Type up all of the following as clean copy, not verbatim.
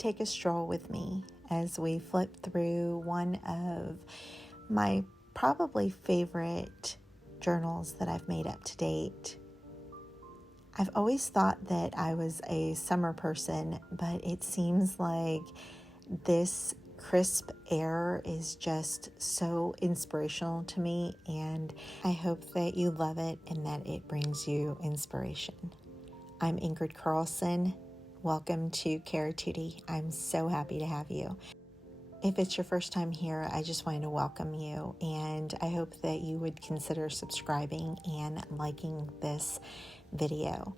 take a stroll with me as we flip through one of my probably favorite journals that I've made up to date. I've always thought that I was a summer person, but it seems like this crisp air is just so inspirational to me, and I hope that you love it and that it brings you inspiration. I'm Ingrid Carlsen. Welcome to Caratootie. I'm so happy to have you. If it's your first time here, I just wanted to welcome you, and I hope that you would consider subscribing and liking this video.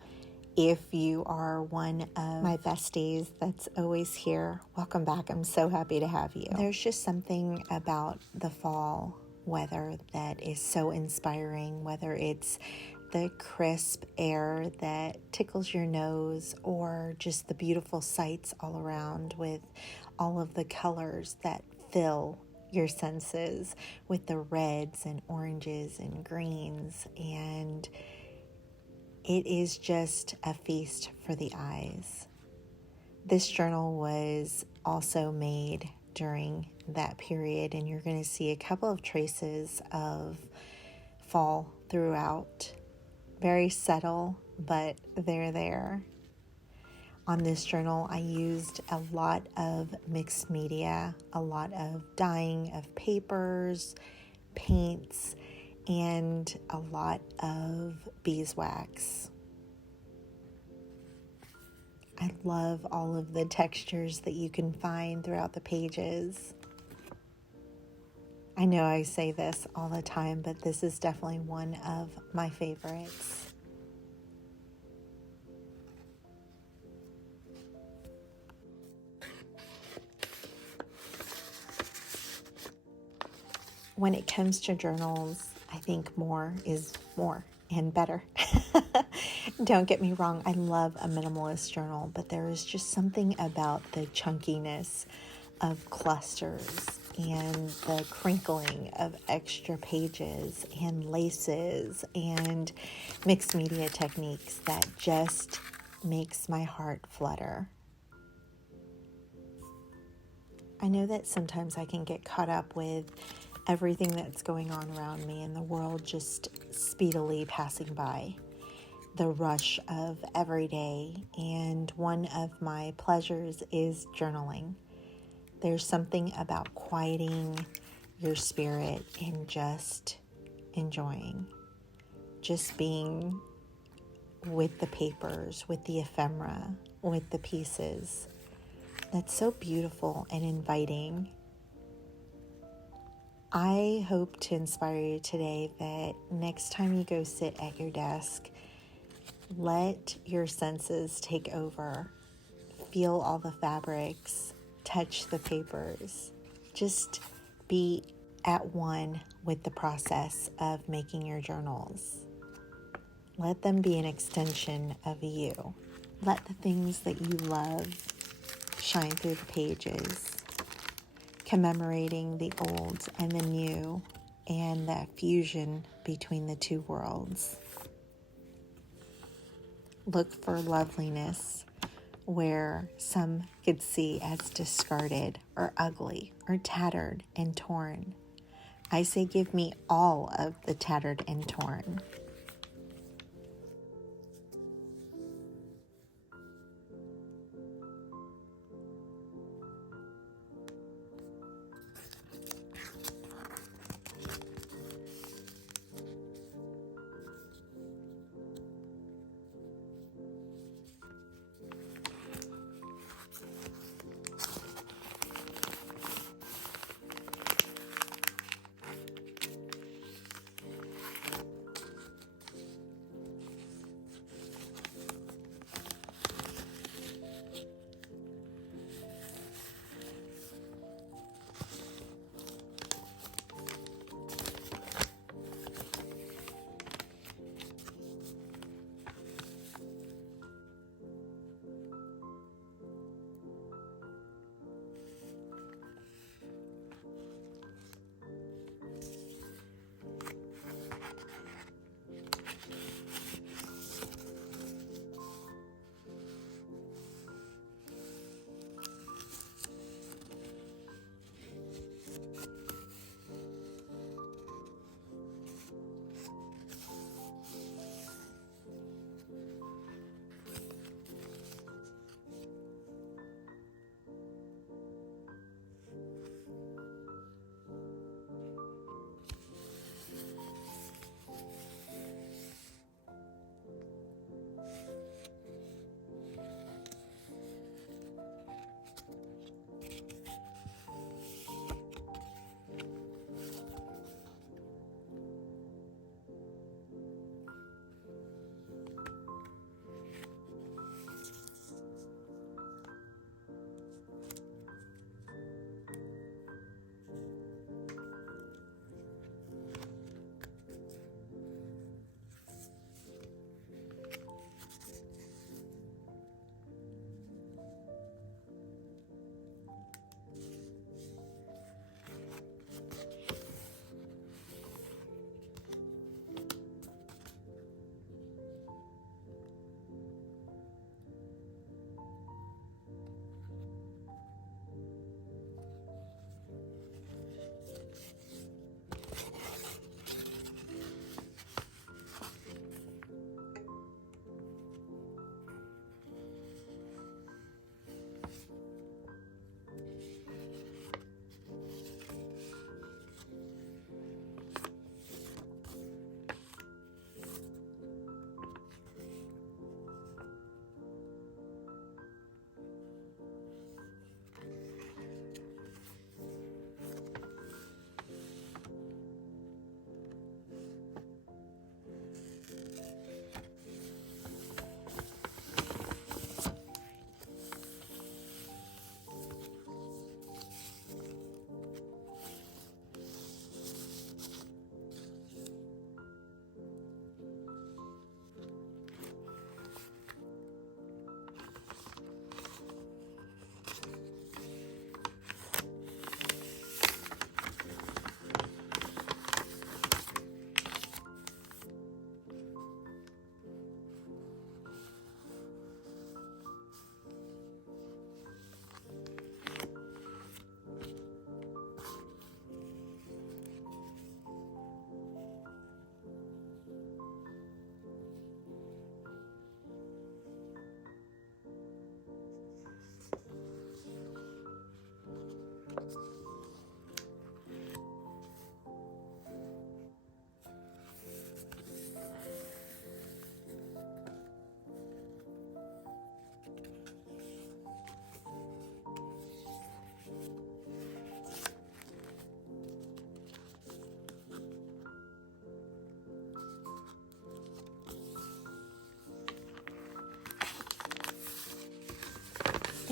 If you are one of my besties that's always here, welcome back. I'm so happy to have you. There's just something about the fall weather that is so inspiring, whether it's the crisp air that tickles your nose or just the beautiful sights all around with all of the colors that fill your senses with the reds and oranges and greens, and it is just a feast for the eyes. This journal was also made during that period, and you're going to see a couple of traces of fall throughout. Very subtle, but they're there. On this journal, I used a lot of mixed media, a lot of dyeing of papers, paints, and a lot of beeswax. I love all of the textures that you can find throughout the pages. I know I say this all the time, but this is definitely one of my favorites. When it comes to journals, I think more is more and better. Don't get me wrong, I love a minimalist journal, but there is just something about the chunkiness of clusters and the crinkling of extra pages and laces and mixed media techniques that just makes my heart flutter. I know that sometimes I can get caught up with everything that's going on around me and the world just speedily passing by. The rush of every day, and one of my pleasures is journaling. There's something about quieting your spirit and just enjoying, just being with the papers, with the ephemera, with the pieces. That's so beautiful and inviting. I hope to inspire you today that next time you go sit at your desk, let your senses take over. Feel all the fabrics, touch the papers. Just be at one with the process of making your journals. Let them be an extension of you. Let the things that you love shine through the pages, commemorating the old and the new and that fusion between the two worlds. Look for loveliness where some could see as discarded or ugly or tattered and torn. I say give me all of the tattered and torn.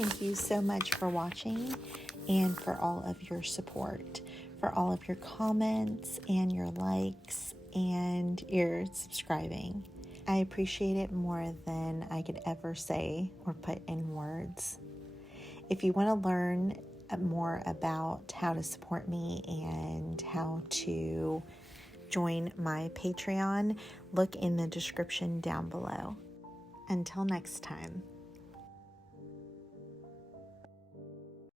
Thank you so much for watching and for all of your support, for all of your comments and your likes and your subscribing. I appreciate it more than I could ever say or put in words. If you want to learn more about how to support me and how to join my Patreon, look in the description down below. Until next time.